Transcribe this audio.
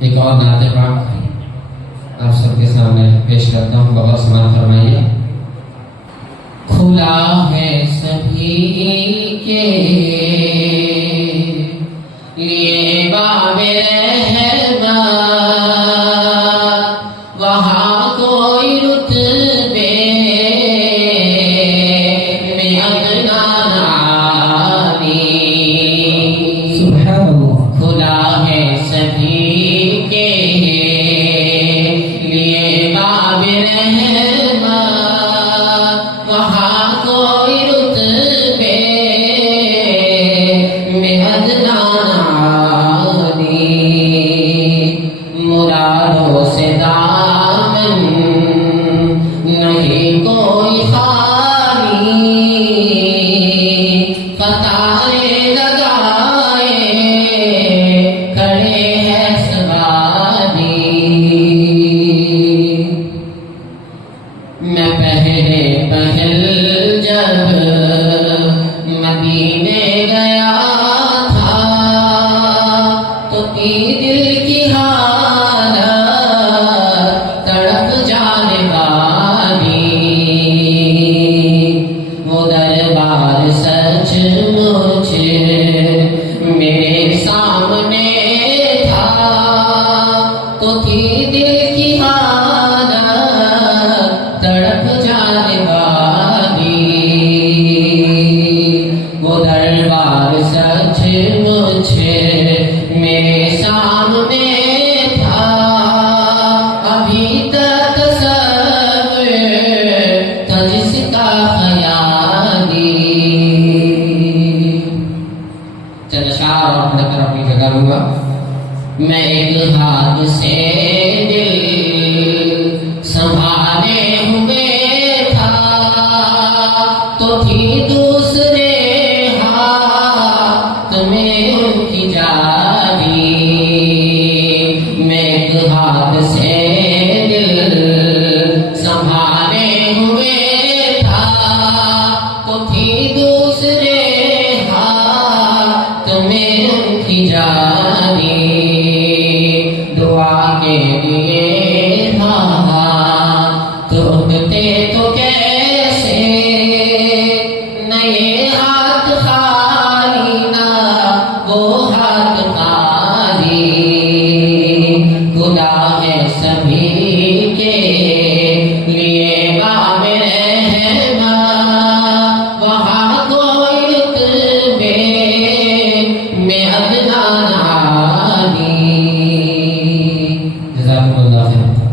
ایک اور نعت پاک آپ سب کے سامنے پیش کرتا ہوں، بہت سماعت فرمائیے۔ کھلا ہے سبھی کے لیے باب رحمت، وہاں کوئی رتبے میں ادنا نہ سبحان اللہ۔ کھلا ہے سبھی کے لیے باب رحمت، وہاں کوئی رتبے میں ادنا مرادوں سے دامن نہیں کوئی خالی، قطاریں لگائے کھڑے ہیں سواری۔ میں پہل جب مدینے گیا تھا تو دل کی حالت تڑپ جانے والی، وہ دربار سچ مچ میرے سامنے تھا تو تھی دل کی حالت تڑپ جانے والی، وہ دربار سچ مچ میرے سامنے تھا، ابھی تک تصور تھا جس کا خیالی۔ چند اشعار اور پڑھ کر اپنی جگہ لوں گا۔ میں ایک ہاتھ سے دل سنبھالے ہوئے تھا تو تھی دوسرے ہاتھ میں ان کی جاری، میں ایک ہاتھ سے دل سنبھالے ہوئے تھا تو تھی دوسرے ہاتھ میں ان کی جاری، دعا کے لیے ہاتھ اٹھتے تو کیسے، نئے ہاتھ خالی نہ وہ ہاتھ خالی، خدا ہے سبھی کے لیے باب رحمت، وہاں کوئی رتبے میں ادنا نہ۔ جزاکم اللہ خیر۔